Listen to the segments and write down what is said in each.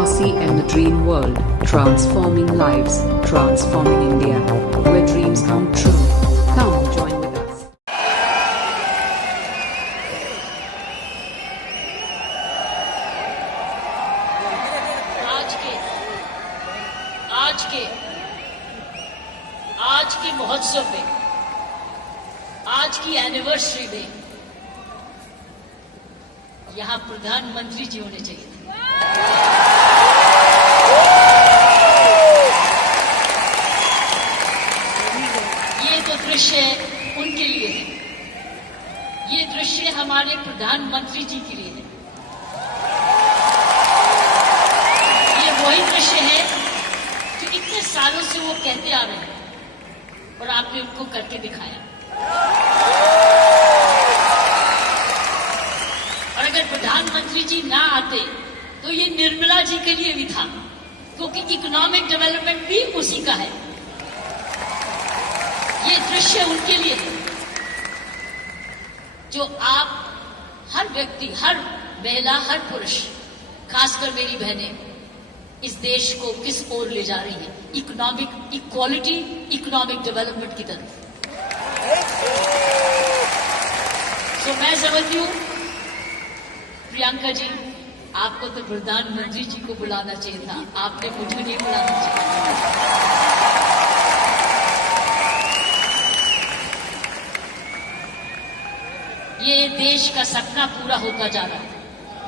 RCM The Dream World, transforming lives, transforming India, where dreams come true. Come join with us. आज के महोत्सव में, आज की एनिवर्सरी में यहाँ प्रधानमंत्री जी होने चाहिए थे। ये तो दृश्य उनके लिए है, ये दृश्य हमारे प्रधानमंत्री जी के लिए है। ये वही दृश्य है जो इतने सालों से वो कहते आ रहे हैं और आपने उनको करके दिखाया। और अगर प्रधानमंत्री जी ना आते तो ये निर्मला जी के लिए भी था, क्योंकि इकोनॉमिक डेवलपमेंट भी उसी का है। ये दृश्य उनके लिए है जो आप हर व्यक्ति, हर महिला, हर पुरुष, खासकर मेरी बहनें, इस देश को किस ओर ले जा रही है, इकोनॉमिक इक्वालिटी, इकोनॉमिक डेवलपमेंट की तरफ। तो मैं समझती हूं प्रियंका जी, आपको तो प्रधानमंत्री जी को बुलाना चाहिए था, आपने मुझे नहीं बुलाना चाहिए। ये देश का सपना पूरा होता जा रहा है।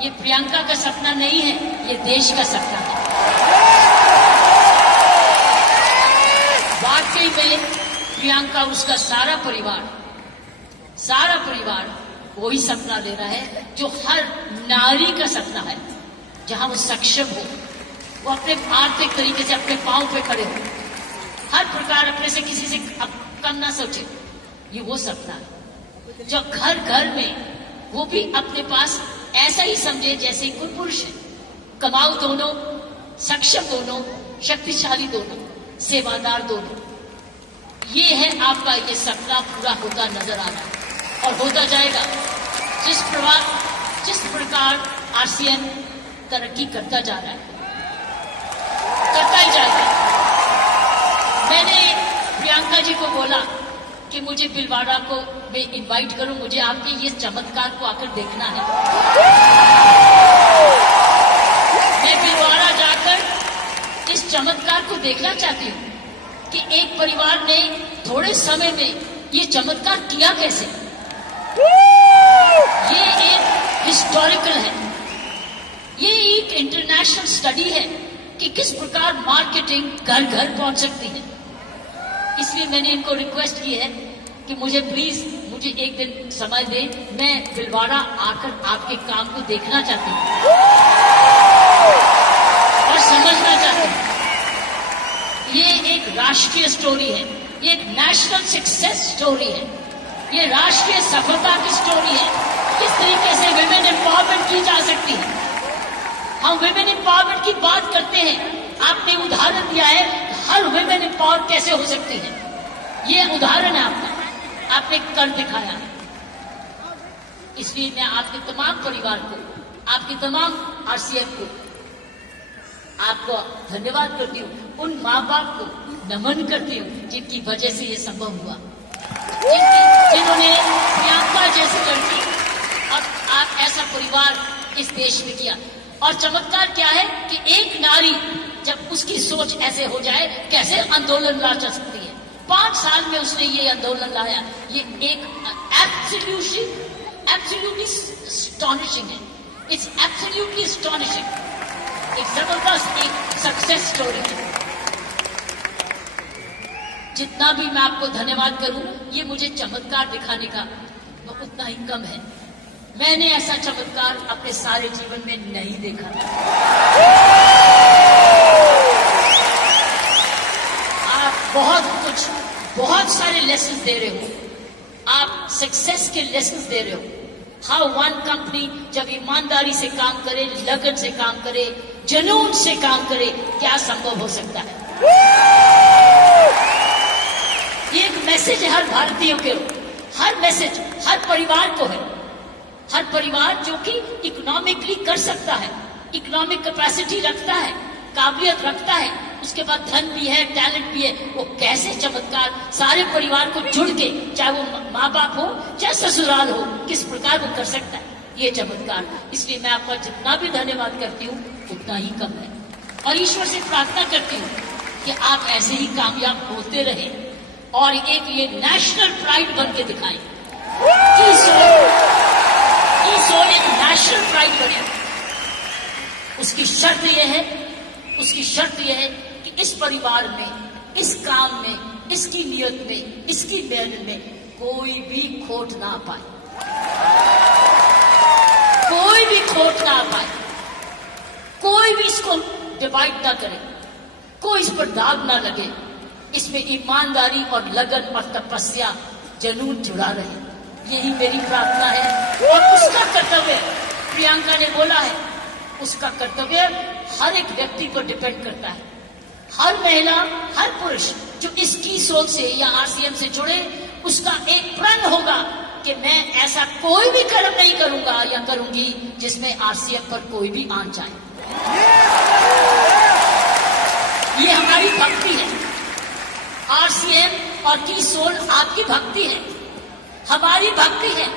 ये प्रियंका का सपना नहीं है, ये देश का सपना है। वाकई में प्रियंका, उसका सारा परिवार वही सपना ले रहा है जो हर नारी का सपना है, जहां वो सक्षम हो, वो अपने आर्थिक तरीके से अपने पांव पे खड़े हो, हर प्रकार अपने से किसी से कम ना सोचे। ये वो सपना है जो घर घर में वो भी अपने पास ऐसा ही समझे जैसे कोई पुरुष है। कमाऊ दोनों, सक्षम दोनों, शक्तिशाली दोनों, सेवादार दोनों। ये है आपका ये सपना पूरा होता नजर आ रहा है और होता जाएगा। जिस प्रकार आरसीएम तरक्की करता जा रहा है, करता ही जाएगा। मैंने प्रियंका जी को बोला कि मुझे भिलवाड़ा को मैं इनवाइट करूं, मुझे आपके ये चमत्कार को आकर देखना है। मैं भिलवाड़ा जाकर इस चमत्कार को देखना चाहती हूं कि एक परिवार ने थोड़े समय में ये चमत्कार किया कैसे। ये एक हिस्टोरिकल है, ये एक इंटरनेशनल स्टडी है कि किस प्रकार मार्केटिंग घर घर पहुंच सकती है। इसलिए मैंने इनको रिक्वेस्ट की है कि मुझे मुझे एक दिन समय दें, मैं भिलवाड़ा आकर आपके काम को देखना चाहती हूँ और समझना चाहती हूँ। ये एक राष्ट्रीय स्टोरी है, ये एक नेशनल सक्सेस स्टोरी है, ये राष्ट्रीय सफलता की स्टोरी है। किस तरीके से विमेन एम्पावरमेंट की जा सकती है। हम विमेन एम्पावरमेंट की बात करते हैं, आपने उदाहरण दिया है हर विमेन एम्पावर कैसे हो सकती है। ये उदाहरण है आपने कर दिखाया है। इसलिए मैं आपके तमाम परिवार को, आपके तमाम आरसीएम को, आपको धन्यवाद करती हूँ। उन माँ बाप को नमन करती हूँ जिनकी वजह से ये संभव हुआ, जिन्होंने प्रियंका जैसी लड़की और आप ऐसा परिवार इस देश में किया। और चमत्कार क्या है कि एक नारी जब उसकी सोच ऐसे हो जाए, कैसे आंदोलन ला जा सकती है। 5 साल में उसने ये आंदोलन लाया। ये एक एब्सोल्युटली एस्टॉनिशिंग है। It's absolutely astonishing. एक जबरदस्त एक सक्सेस स्टोरी है। जितना भी मैं आपको धन्यवाद करूं, ये मुझे चमत्कार दिखाने का वो उतना ही कम है। मैंने ऐसा चमत्कार अपने सारे जीवन में नहीं देखा। आप बहुत सारे लेसन दे रहे हो, आप सक्सेस के लेसन दे रहे हो। हाउ वन कंपनी जब ईमानदारी से काम करे, लगन से काम करे, जुनून से काम करे, क्या संभव हो सकता है। ये एक मैसेज है हर भारतीय के, हर मैसेज हर परिवार को है। हर परिवार जो कि इकोनॉमिकली कर सकता है, इकोनॉमिक कैपेसिटी रखता है, काबिलियत रखता है, उसके बाद धन भी है, टैलेंट भी है, वो कैसे चमत्कार सारे परिवार को जुड़ के, चाहे वो माँ बाप हो चाहे ससुराल हो, किस प्रकार वो कर सकता है ये चमत्कार। इसलिए मैं आपका जितना भी धन्यवाद करती हूँ उतना ही कम है, और ईश्वर से प्रार्थना करती हूँ कि आप ऐसे ही कामयाब होते रहे और एक ये नेशनल प्राइड बन के दिखाएं। सोल एक नेशनल प्राइड बने। उसकी शर्त यह है कि इस परिवार में, इस काम में, इसकी नियत में, इसकी मेहनत में कोई भी खोट ना पाए, कोई भी खोट ना पाए, कोई भी इसको डिवाइड ना करे, कोई इस पर दाग ना लगे, इसमें ईमानदारी और लगन और तपस्या जनून जुड़ा रहे, यही मेरी प्रार्थना है। और उसका कर्तव्य, प्रियंका ने बोला है, उसका कर्तव्य हर एक व्यक्ति पर डिपेंड करता है। हर महिला, हर पुरुष जो इसकी सोच से या आरसीएम से जुड़े, उसका एक प्रण होगा कि मैं ऐसा कोई भी कर्म नहीं करूंगा या करूंगी जिसमें आरसीएम पर कोई भी आन जाए। ये हमारी भक्ति है। आरसीएम और की सोल आपकी भक्ति है, हमारी भक्ति है,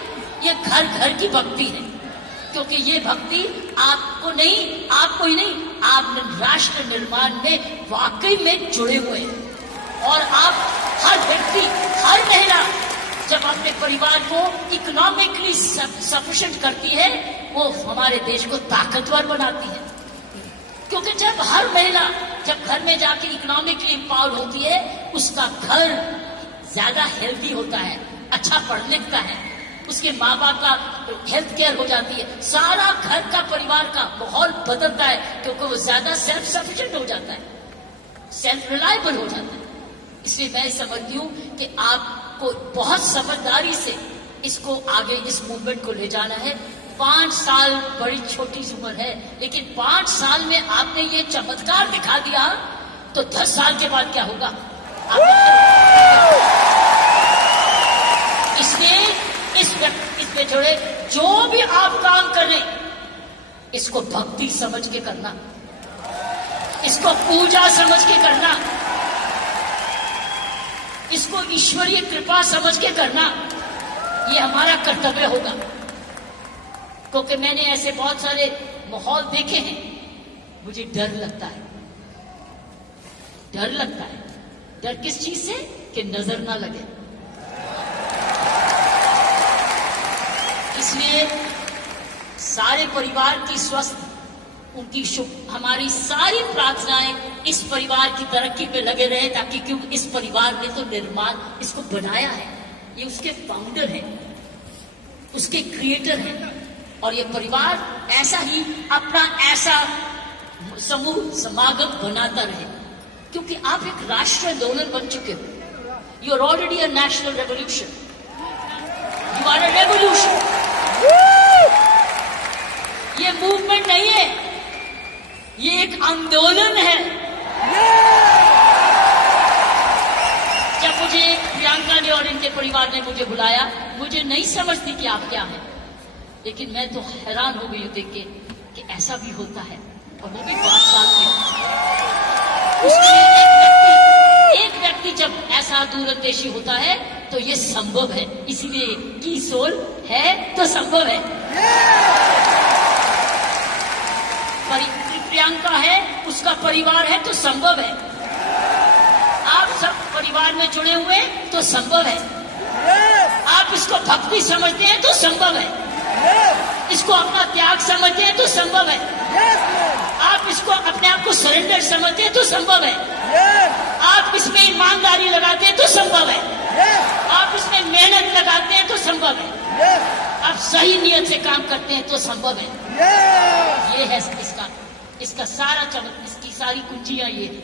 ये घर घर की भक्ति है, क्योंकि ये भक्ति आपको ही नहीं, आप राष्ट्र निर्माण में वाकई में जुड़े हुए हैं। और आप हर व्यक्ति, हर महिला जब अपने परिवार को इकोनॉमिकली सफिशिएंट करती है, वो हमारे देश को ताकतवर बनाती है। क्योंकि जब हर महिला जब घर में जाके इकोनॉमिकली एम्पावर्ड होती है, उसका घर ज्यादा हेल्दी होता है, अच्छा पढ़ लिखता है, उसके माँ बाप का हेल्थ केयर हो जाती है, सारा घर का परिवार का माहौल बदलता है, क्योंकि वो ज्यादा सेल्फ सफिशिएंट हो जाता है, सेल्फ रिलायबल हो जाता है। इसलिए मैं समझती हूँ कि आपको बहुत समझदारी से इसको आगे, इस मूवमेंट को ले जाना है। 5 साल बड़ी छोटी उम्र है, लेकिन 5 साल में आपने ये चमत्कार दिखा दिया, तो 10 साल के बाद क्या होगा? इसलिए इसमें जुड़े जो भी आप काम कर रहे, इसको भक्ति समझ के करना, इसको पूजा समझ के करना, इसको ईश्वरीय कृपा समझ के करना, ये हमारा कर्तव्य होगा। क्योंकि मैंने ऐसे बहुत सारे माहौल देखे हैं, मुझे डर लगता है। डर किस चीज से? कि नजर ना लगे। इसलिए सारे परिवार की स्वस्थ, उनकी शुभ, हमारी सारी प्रार्थनाएं इस परिवार की तरक्की पे लगे रहे, ताकि क्योंकि इस परिवार ने तो निर्माण इसको बनाया है, ये उसके फाउंडर हैं, उसके क्रिएटर हैं, और ये परिवार ऐसा ही अपना ऐसा समूह समागम बनाता रहे, क्योंकि आप एक राष्ट्रीय आंदोलन बन चुके हो। You are already a national revolution, you are a revolution. ये मूवमेंट नहीं है, ये एक आंदोलन है। जब मुझे प्रियंका ने और इनके परिवार ने मुझे बुलाया, मुझे नहीं समझती कि आप क्या हैं, लेकिन मैं तो हैरान हो गई हूं देख के कि ऐसा भी होता है, और वो भी 5 साल में। उसमें एक व्यक्ति जब ऐसा दूरंदेशी होता है तो ये संभव है, इसीलिए की सोल है तो संभव है। प्रियंका है, उसका परिवार है तो संभव है। आप सब परिवार में जुड़े हुए तो संभव है। आप इसको भक्ति समझते हैं तो संभव है, इसको अपना त्याग समझते हैं तो संभव है, आप इसको अपने आप को सरेंडर समझते हैं तो संभव है, आप इसमें ईमानदारी लगाते हैं तो संभव है, आप इसमें मेहनत लगाते हैं तो संभव है, आप सही नियत से काम करते हैं तो संभव है। ये है इसका सारा चमक, इसकी सारी कुंजियां ये है।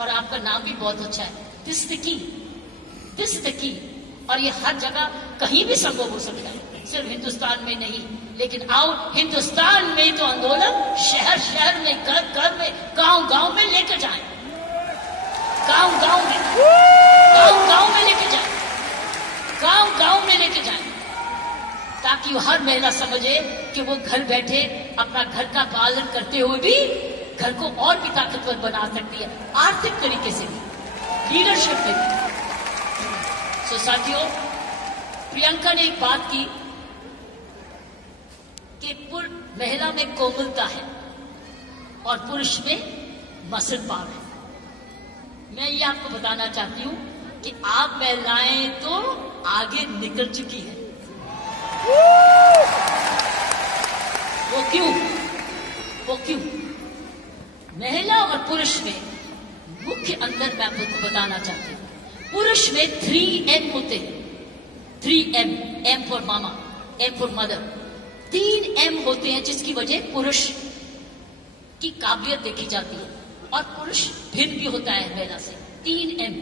और आपका नाम भी बहुत अच्छा है, दिस द की। और ये हर जगह कहीं भी संभव हो सकता है, सिर्फ हिंदुस्तान में नहीं। लेकिन आओ, हिंदुस्तान में तो आंदोलन शहर शहर में, घर घर में, गांव गांव में लेकर जाएं, गांव गांव में लेकर जाएं, गांव गांव में लेकर जाएं, ताकि ताकि हर महिला समझे कि वो घर बैठे अपना घर का पालन करते हुए भी घर को और भी ताकतवर बना सकती है, आर्थिक तरीके से भी, लीडरशिप में भी। सो साथियों, प्रियंका ने एक बात की कि महिला में कोमलता है और पुरुष में मसल पावर है। मैं ये आपको बताना चाहती हूं कि आप महिलाएं तो आगे निकल चुकी हैं। वो क्यों? महिला और पुरुष में मुख्य अंतर मैं आपको बताना चाहती हूं। पुरुष में 3M होते हैं, 3M, M for mama, M for mother, 3M होते हैं, जिसकी वजह पुरुष की काबिलियत देखी जाती है और पुरुष भिन्न भी होता है महिला से। 3M।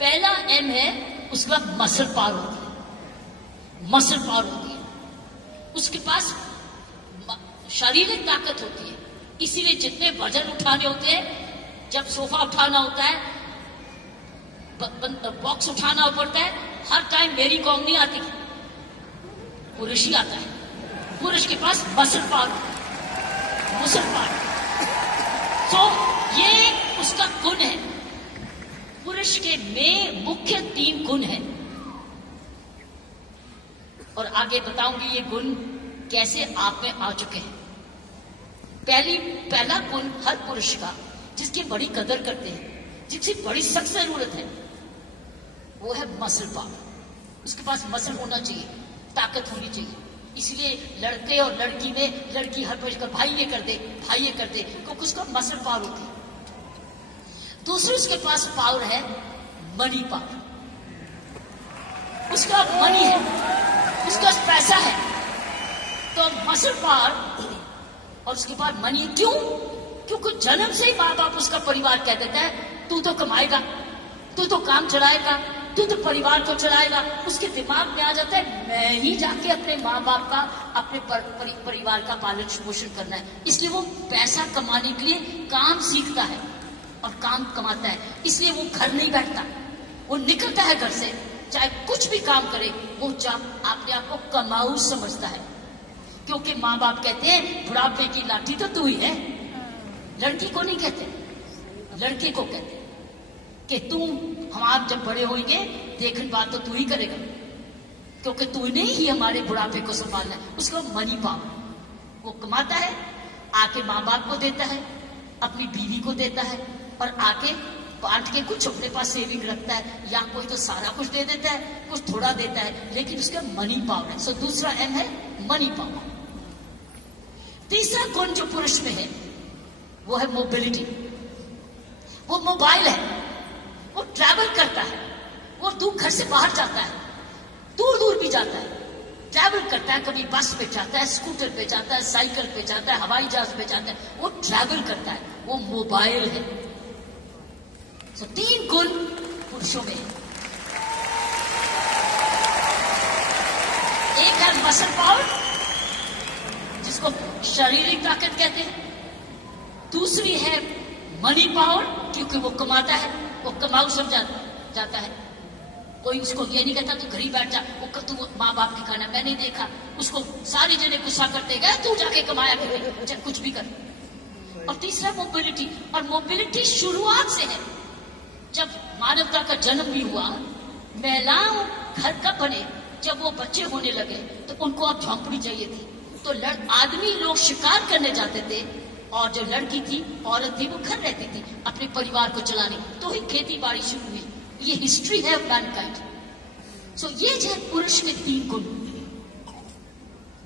पहला M है, उसका मसल पावर होती है, मसल पावर होती है, उसके पास शारीरिक ताकत होती है। इसीलिए जितने वजन उठाने होते हैं, जब सोफा उठाना होता है, बॉक्स उठाना पड़ता है, हर टाइम मेरी कॉम नहीं आती, पुरुष ही आता है। पुरुष के पास मसल पावर, तो ये उसका गुण है। पुरुष के में मुख्य 3 गुण हैं और आगे बताऊंगी ये गुण कैसे आप में आ चुके हैं। पहला गुण हर पुरुष का, जिसकी बड़ी कदर करते हैं, जिसकी बड़ी सख्त जरूरत है, वो है मसल पावर। उसके पास मसल होना चाहिए, ताकत होनी चाहिए। इसलिए लड़के और लड़की में, लड़की हर पुरुष का भाई ये कर दे, क्योंकि उसका मसल पावर होती है। दूसरी उसके पास पावर है मनी पावर, उसका मनी है, उसका पैसा है, तो मसल पावर और उसके बाद मनी। क्यों? क्योंकि जन्म से ही माँ बाप उसका परिवार कह देता है, तू तो कमाएगा, तू तो काम चलाएगा, तू तो परिवार को चलाएगा। उसके दिमाग में आ जाता है मैं ही जाके अपने माँ बाप का, अपने परिवार का पालन पोषण करना है। इसलिए वो पैसा कमाने के लिए काम सीखता है और काम कमाता है। इसलिए वो घर नहीं बैठता, वो निकलता है घर से, चाहे कुछ भी काम करे, वो अपने आप को कमाऊ समझता है। क्योंकि माँ बाप कहते हैं बुढ़ापे की लाठी तो तू ही है। लड़की को नहीं कहते, लड़के को कहते हैं कि तू, हम आप जब बड़े होंगे देखने बात तो तू ही करेगा, क्योंकि तूने ही हमारे बुढ़ापे को संभालना है। उसका मनी पावर, वो कमाता है, आके माँ बाप को देता है, अपनी बीवी को देता है और आके बांट के कुछ अपने पास सेविंग रखता है, या कोई तो सारा कुछ दे देता है, कुछ थोड़ा देता है, लेकिन उसका मनी पावर है। सो दूसरा M है मनी पावर। तीसरा गुण जो पुरुष में है वो है मोबिलिटी। वो मोबाइल है, वो ट्रैवल करता है, वो दूर घर से बाहर जाता है, दूर दूर भी जाता है, ट्रैवल करता है। कभी बस पे जाता है, स्कूटर पे जाता है, साइकिल पे जाता है, हवाई जहाज पे जाता है, वो ट्रैवल करता है, वो मोबाइल है। तो 3 गुण पुरुषों में है। एक है मसल पावर, जिसको शारीरिक ताकत कहते हैं। दूसरी है मनी पावर, क्योंकि वो कमाता है, वो कमाऊ समझा जाता है। कोई उसको ये नहीं कहता तू घर ही बैठ जा, वो तू माँ बाप की खाना। मैंने देखा उसको सारे जने गुस्सा करते गए, तू जाके कमाया कर, कुछ भी कर। और तीसरा मोबिलिटी, और मोबिलिटी शुरुआत से है। जब मानवता का जन्म भी हुआ, महिलाओं घर कब बने, जब वो बच्चे होने लगे तो उनको अब झोंपड़ी चाहिए थी, तो आदमी लोग शिकार करने जाते थे और जो लड़की थी, औरत थी, वो घर रहती थी अपने परिवार को चलाने। तो ही खेती बाड़ी शुरू हुई। ये हिस्ट्री है ऑफ मैनकाइंड। सो ये जो पुरुष के 3 गुण,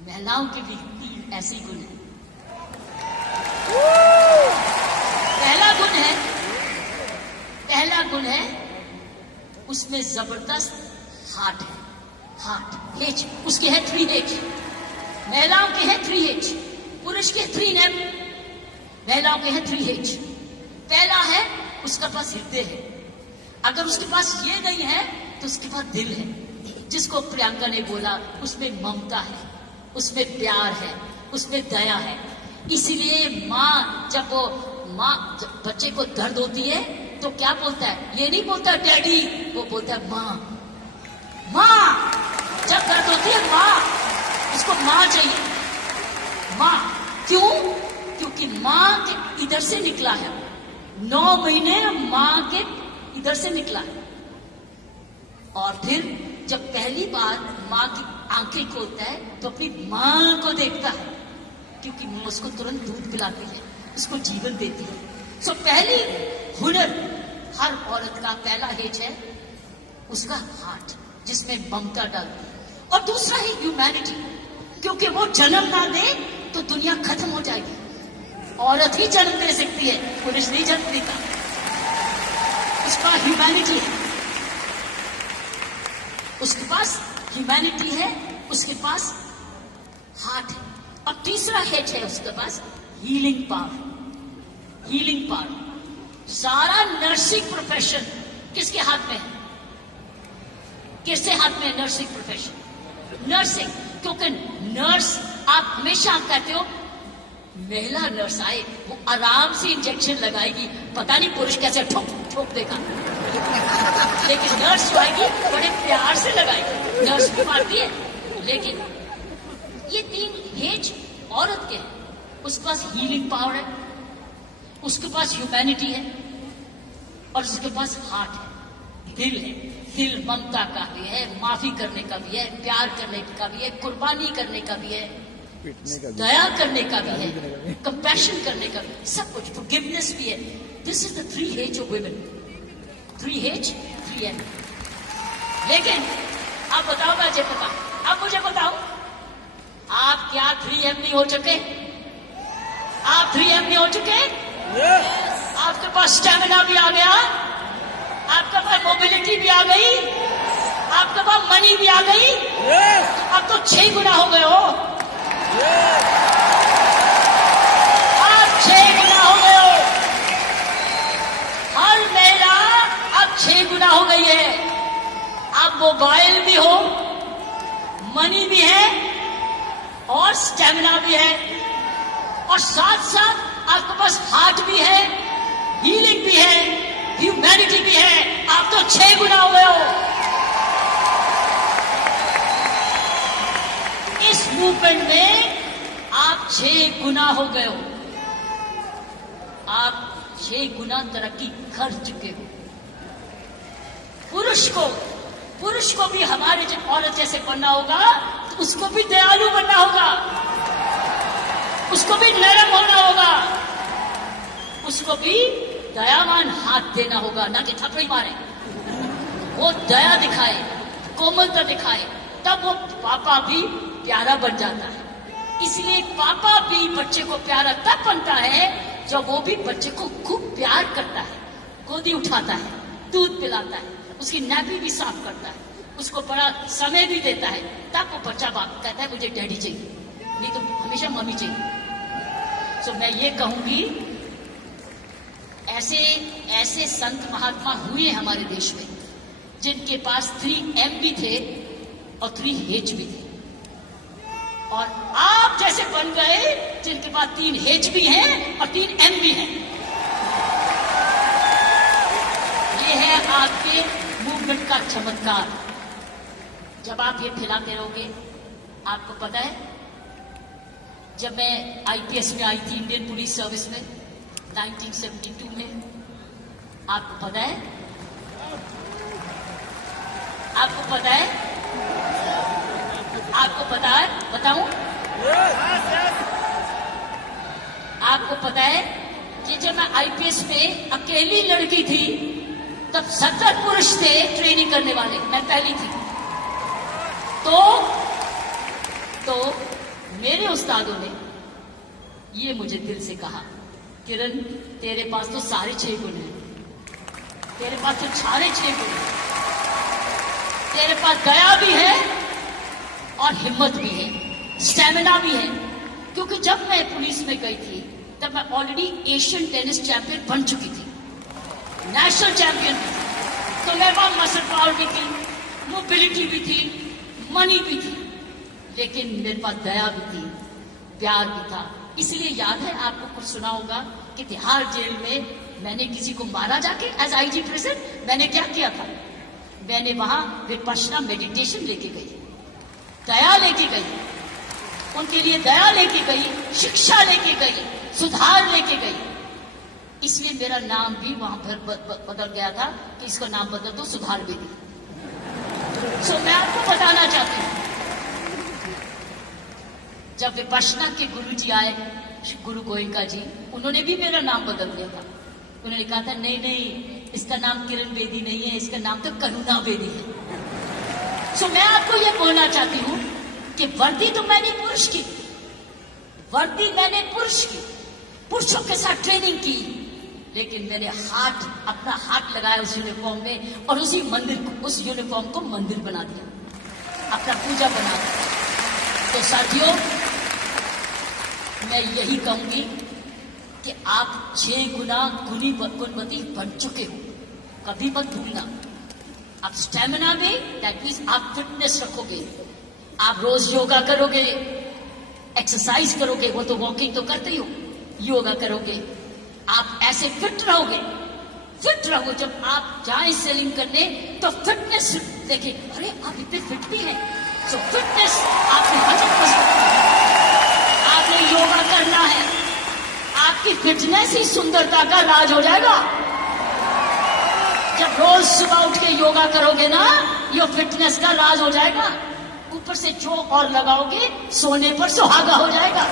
महिलाओं के भी 3 ऐसे गुण हैं। पहला गुण है उसमें जबरदस्त हार्ट है, हार्ट H, उसके है 3H। महिलाओं के है 3H, पुरुष के 3M, महिलाओं के है 3H। पहला है उसका पास हृदय है। अगर उसके पास ये नहीं है तो उसके पास दिल है, जिसको प्रियंका ने बोला, उसमें ममता है, उसमें प्यार है, उसमें दया है। इसीलिए माँ जब बच्चे को दर्द होती है तो क्या बोलता है? ये नहीं बोलता डैडी, वो बोलता है माँ। माँ जब दर्द होती है माँ, उसको माँ चाहिए, माँ। क्यों? क्योंकि माँ के इधर से निकला है, 9 महीने माँ के इधर से निकला है। और फिर जब पहली बार माँ की आंखें खोलता है तो अपनी माँ को देखता है, क्योंकि माँ उसको तुरंत दूध पिलाती है, उसको जीवन देती है। सो पहली हुनर हर औरत का पहला हेज है उसका हार्ट, जिसमें ममता डालती है। और दूसरा है ह्यूमैनिटी, क्योंकि वो जन्म ना दे तो दुनिया खत्म हो जाएगी। औरत ही जन्म दे सकती है, पुरुष नहीं जन्म देता। उसका ह्यूमैनिटी है, उसके पास ह्यूमैनिटी है, उसके पास हार्ट है। और तीसरा हेज है उसके पास हीलिंग पावर। हीलिंग पावर, सारा नर्सिंग प्रोफेशन किसके हाथ में है? किसके हाथ में है नर्सिंग प्रोफेशन? नर्सिंग, क्योंकि नर्स, आप हमेशा कहते हो महिला नर्स आए वो आराम से इंजेक्शन लगाएगी, पता नहीं पुरुष कैसे ठोक ठोक देगा, लेकिन नर्स जो आएगी बड़े प्यार से लगाएगी। नर्स भी मारती है, लेकिन ये 3 हेज औरत के हैं। उसके पास हीलिंग पावर है, उसके पास ह्यूमैनिटी है, और उसके पास हार्ट है, दिल है। दिल ममता का भी है, माफी करने का भी है, प्यार करने का भी है, कुर्बानी करने का भी है, दया करने का भी है, कंपैशन करने का भी, सब कुछ, फॉरगिवनेस भी है। This is the 3 H's of women. 3 H's, 3 M. लेकिन आप बताओ मुझे, आप मुझे बताओ, आप क्या 3M नहीं हो चुके? आप 3M नहीं हो चुके? आपके पास स्टेमिना भी आ गया, आपके पास मोबिलिटी भी आ गई, आपके पास मनी भी आ गई। अब तो 6 गुना हो गए हो, आप 6 गुना हो गए हो। हर महिला अब 6 गुना हो गई है। अब मोबाइल भी हो, मनी भी है, और स्टेमिना भी है, और साथ साथ आपके पास हार्ट भी है, हीलिंग भी है, ह्यूमैनिटी भी है। आप तो 6 गुना हो गए हो। इस मूवमेंट में आप 6 गुना हो गए हो। आप 6 गुना तरक्की कर चुके हो। पुरुष को भी हमारे जब औरत जैसे बनना होगा, तो उसको भी दयालु बनना होगा, उसको भी नरम होना होगा, उसको भी दयावान हाथ देना होगा, ना कि थप्पड़ी मारे। वो दया दिखाए, कोमलता दिखाए, तब वो पापा भी प्यारा बन जाता है। इसलिए पापा भी बच्चे को प्यारा तब बनता है जब वो भी बच्चे को खूब प्यार करता है, गोदी उठाता है, दूध पिलाता है, उसकी नैपी भी साफ करता है, उसको बड़ा समय भी देता है। तब वो बच्चा बाप कहता है मुझे डैडी चाहिए, नहीं तो हमेशा मम्मी चाहिए। तो मैं ये कहूंगी, ऐसे संत महात्मा हुए हमारे देश में जिनके पास 3M भी थे और 3H भी थे, और आप जैसे बन गए जिनके पास 3H भी हैं और 3M भी हैं। ये है आपके मूवमेंट का चमत्कार। जब आप ये फैलाते रहोगे, आपको पता है, जब मैं IPS में आई थी, इंडियन पुलिस सर्विस में 1972 में, आपको पता है, आपको पता है, आपको पता है, बताऊं? आपको पता है कि जब मैं IPS में अकेली लड़की थी, तब 70 पुरुष थे ट्रेनिंग करने वाले, मैं पहली थी। तो मेरे उस्तादों ने ये मुझे दिल से कहा, किरण तेरे पास तो सारे 6 गुण हैं, तेरे पास तो सारे 6 गुण हैं, तेरे पास दया भी है और हिम्मत भी है, स्टैमिना भी है। क्योंकि जब मैं पुलिस में गई थी तब मैं ऑलरेडी एशियन टेनिस चैंपियन बन चुकी थी, नेशनल चैंपियन भी थी, तो मेरे पास मसल पावर भी थी, मोबिलिटी भी थी, मनी भी थी, लेकिन मेरे पास दया भी थी, प्यार भी था। इसलिए याद है आपको, कुछ सुना होगा कि तिहाड़ जेल में मैंने किसी को मारा जाके, एज IG प्रेसिडेंट मैंने क्या किया था, मैंने वहां विपश्यना मेडिटेशन लेके गई, दया लेके गई, उनके लिए दया लेके गई, शिक्षा लेके गई, सुधार लेके गई। इसलिए मेरा नाम भी वहां पर बदल गया था कि इसका नाम बदल दो सुधार बेदी। सो मैं आपको बताना चाहती हूं, जब विपश्यना के गुरु जी आए, गुरु गोयनका जी, उन्होंने भी मेरा नाम बदल दिया था। उन्होंने कहा था नहीं नहीं, इसका नाम किरण बेदी नहीं है, इसका नाम तो करुणा बेदी है। सो मैं आपको यह बोलना चाहती हूं कि वर्दी तो मैंने पुरुष की, वर्दी मैंने पुरुष की, पुरुषों के साथ ट्रेनिंग की, लेकिन मैंने अपना हाथ लगाया उस यूनिफॉर्म में और उसी मंदिर को, उस यूनिफॉर्म को मंदिर बना दिया, अपना पूजा बना दिया। तो साथियों, मैं यही कहूंगी कि आप 6 गुना गुणवती बन चुके हो, कभी मत भूलना। आप स्टेमिना में, दैट मीन्स आप फिटनेस रखोगे, आप रोज योगा करोगे, एक्सरसाइज करोगे, वो तो वॉकिंग तो करते ही हो, योगा करोगे, आप ऐसे फिट रहोगे। फिट रहो, जब आप जाए सेलिंग करने तो फिटनेस देखे, अरे आप इतने फिट भी हैं। सो फिटनेस आपने 100% आपने योगा करना है, आपकी फिटनेस ही सुंदरता का राज हो जाएगा। जब रोज सुबह उठ के योगा करोगे ना, ये फिटनेस का राज हो जाएगा। ऊपर से जो और लगाओगे, सोने पर सुहागा हो जाएगा।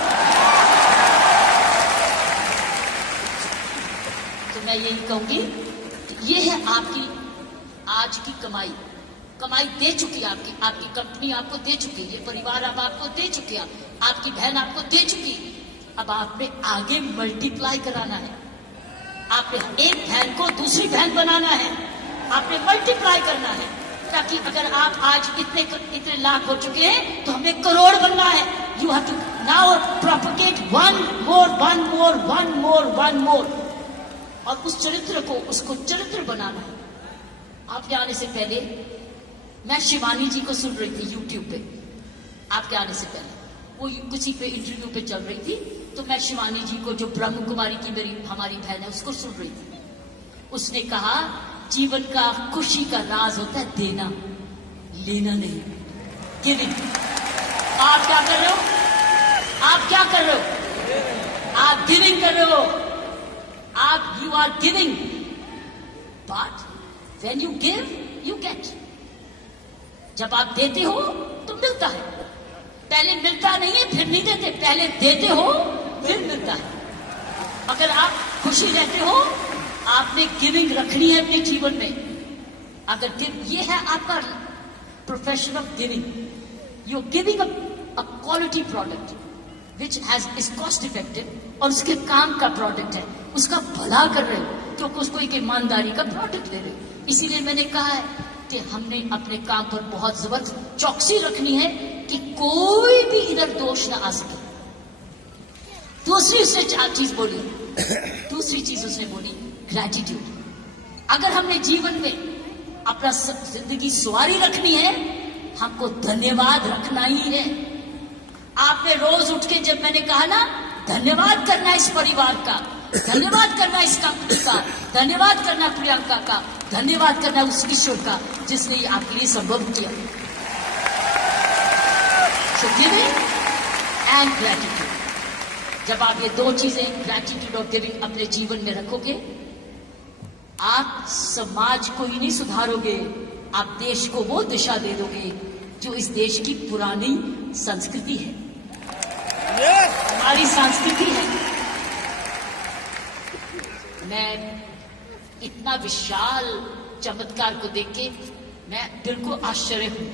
तो मैं यही कहूंगी कि ये है आपकी आज की कमाई। कमाई दे चुकी है आपकी कंपनी आपको दे चुकी है, ये परिवार अब आपको दे चुके हैं, आपकी बहन आपको दे चुकी है। अब आपने आगे मल्टीप्लाई कराना है, आपने एक बहन को दूसरी बहन बनाना है, आपने मल्टीप्लाई करना है, ताकि अगर आप आज इतने लाख हो चुके हैं तो हमें करोड़ बनना है। You have to now propagate one more, और उस चरित्र को, उसको चरित्र बनाना है। आपके आने से पहले मैं शिवानी जी को सुन रही थी यूट्यूब पे, आपके आने से पहले वो किसी पे इंटरव्यू पे चल रही थी, तो मैं शिवानी जी को, जो ब्रह्म कुमारी की हमारी बहन है, उसको सुन रही थी। उसने कहा जीवन का खुशी का राज होता है देना, लेना नहीं, गिविंग। आप क्या कर रहे हो? आप क्या कर रहे हो? आप गिविंग कर रहे हो, आप you are giving, but when you give you get. जब आप देते हो तो मिलता है, पहले मिलता नहीं है फिर नहीं देते, पहले देते हो फिर मिलता है। अगर आप खुशी रहते हो, आपने गिविंग रखनी है अपने जीवन में। अगर ये है आपका profession of giving, you are giving a quality product which is cost effective, और उसके काम का प्रोडक्ट है, उसका भला कर रहे हो, क्योंकि उसको एक ईमानदारी का प्रोडक्ट दे रहे हो। इसीलिए मैंने कहा है कि हमने अपने काम पर बहुत जबरदस्त चौकसी रखनी है कि कोई भी इधर दोष ना आ सके। दूसरी उसने 4 चीज बोली, दूसरी चीज उसने बोली ग्रैटिट्यूड। अगर हमने जीवन में अपना जिंदगी सवारी रखनी है, हमको धन्यवाद रखना ही है। आपने रोज उठ के, जब मैंने कहा ना, धन्यवाद करना इस परिवार का, धन्यवाद करना इस कंपनी का, धन्यवाद करना प्रियंका का, धन्यवाद करना उस ईश्वर का जिसने ये आपके लिए संभव किया। सो गिविंग एंड ग्रैटिट्यूड, जब आप ये 2 चीजें, ग्रैटिट्यूड और गिविंग, अपने जीवन में रखोगे, आप समाज को ही नहीं सुधारोगे, आप देश को वो दिशा दे दोगे जो इस देश की पुरानी संस्कृति है, हमारी संस्कृति है। मैं इतना विशाल चमत्कार को देख के मैं दिल को आश्चर्य हूं,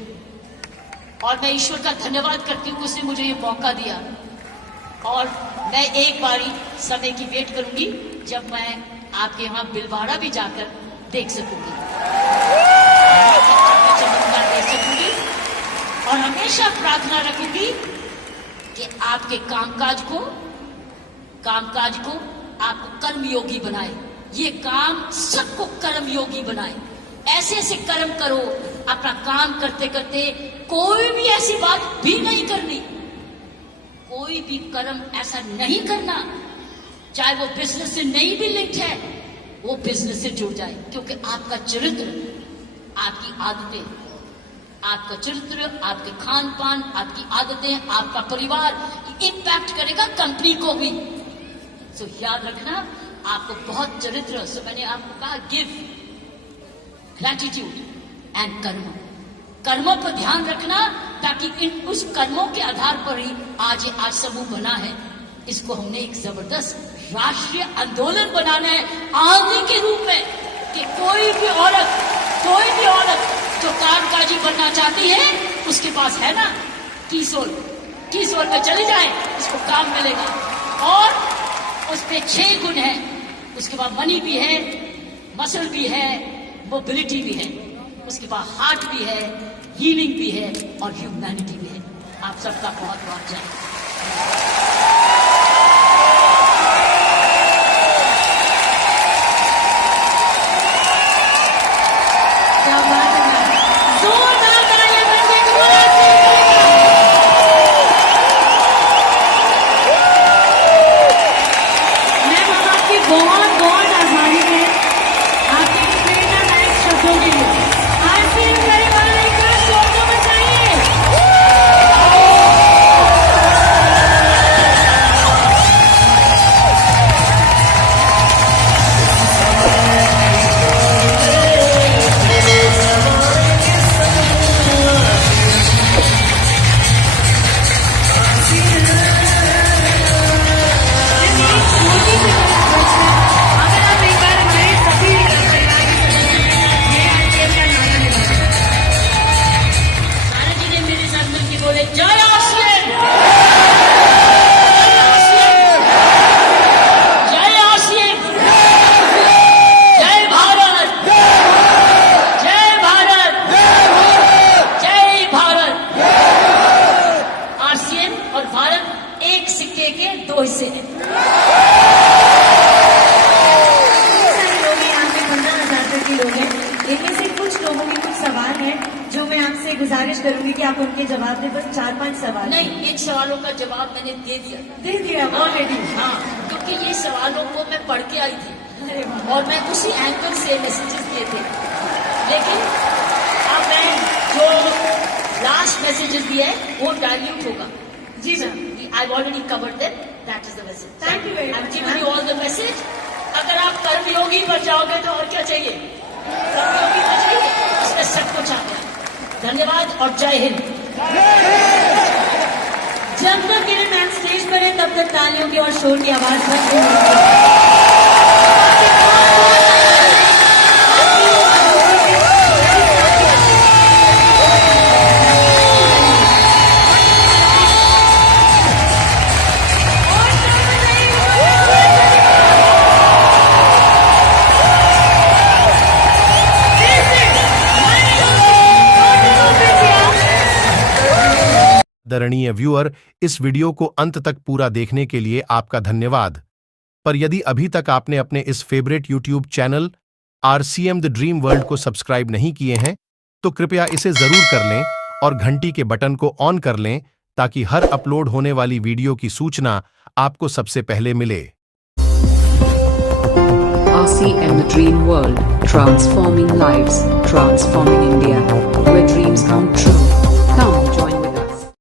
और मैं ईश्वर का धन्यवाद करती हूं कि उसने मुझे ये मौका दिया। और मैं एक बारी समय की वेट करूंगी जब मैं आपके यहाँ बिलवाड़ा भी जाकर देख सकूंगी, चमत्कार देख सकूंगी, और हमेशा प्रार्थना रखूंगी कि आपके कामकाज को आपको कर्मयोगी बनाए, ये काम सबको कर्मयोगी बनाए। ऐसे ऐसे कर्म करो, अपना काम करते करते कोई भी ऐसी बात भी नहीं करनी, कोई भी कर्म ऐसा नहीं करना, चाहे वो बिजनेस से नहीं भी लिंक है, वो बिजनेस से जुड़ जाए, क्योंकि आपका चरित्र, आपकी आदतें, आपका चरित्र, आपके खान पान, आपकी आदतें, आपका परिवार इम्पैक्ट करेगा कंपनी को भी। सो याद रखना, आपको बहुत चरित्र, सो मैंने आपको कहा गिव, ग्रैटिट्यूड एंड कर्म। कर्मों पर ध्यान रखना, ताकि उस कर्मों के आधार पर ही आज ये आज समूह बना है। इसको हमने एक जबरदस्त राष्ट्रीय आंदोलन बनाना है आंधी के रूप में, कि कोई भी औरत जो कामकाजी बनना चाहती है, उसके पास है ना कीसोल में चली जाए, इसको काम मिलेगा। और उसमें 6 गुण है, उसके बाद मनी भी है, मसल भी है, मोबिलिटी भी है, उसके बाद हार्ट भी है, हीलिंग भी है और ह्यूमैनिटी भी है। आप सबका बहुत बहुत जय। गुजारिश करूंगी कि आप उनके जवाब दें, बस 4-5 सवाल। नहीं, एक सवालों का जवाब मैंने दे दिया ऑलरेडी। हाँ, क्योंकि ये सवालों को मैं पढ़ के आई थी और मैं उसी एंकर से मैसेजेस दिए थे, लेकिन अब मैं जो लास्ट मैसेजेस दिए वो डाइल्यूट होगा। जी sir, I already covered that, that is the message. Thank you very much. I am giving you all the message. अगर आप कर्मयोगी पर जाओगे तो और क्या चाहिए, कर्मयोगी पर चाहिए, इसमें सब कुछ आ गया। धन्यवाद और जय हिंद। जब तक किरण मैम स्टेज पर है तब तक तालियों की और शोर की आवाज बंद नहीं होगी। आदरणीय व्यूअर, इस वीडियो को अंत तक पूरा देखने के लिए आपका धन्यवाद। पर यदि अभी तक आपने अपने इस favourite YouTube channel RCM the dream world को सब्सक्राइब नहीं किए हैं, तो कृपया इसे जरूर कर लें और घंटी के बटन को ऑन कर लें, ताकि हर अपलोड होने वाली वीडियो की सूचना आपको सबसे पहले मिले। RCM the Dream World, transforming lives, transforming India, where dreams come true.